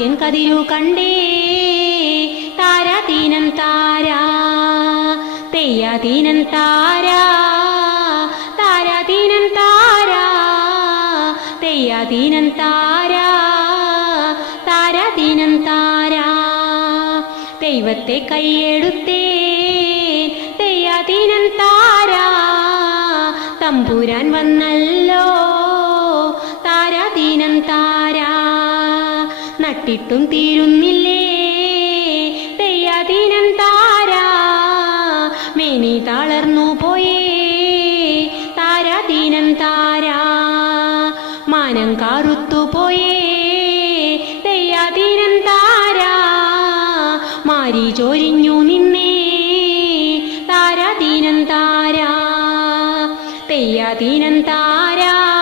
ആദിത്യൻ കതിരു കണ്ടേ താരാതീനം താരാ തെയ്യാതീനം താരാ താരാതീനം താരാ തെയ്യാതീനം താരാ താരാതീനം താരാ ദൈവത്തെ കൈയെടുത്തേ തെയ്യാതീനം താരാ തമ്പുരാൻ വന്നല്ലോ താരാതീനം താരാ നട്ടിട്ടും തീരുന്നില്ലേ തെയ്യാതീനം താരാ മേനി തളർന്നു പോയേ താരാതീനം താരാ മാനം കാറുത്തു പോയേ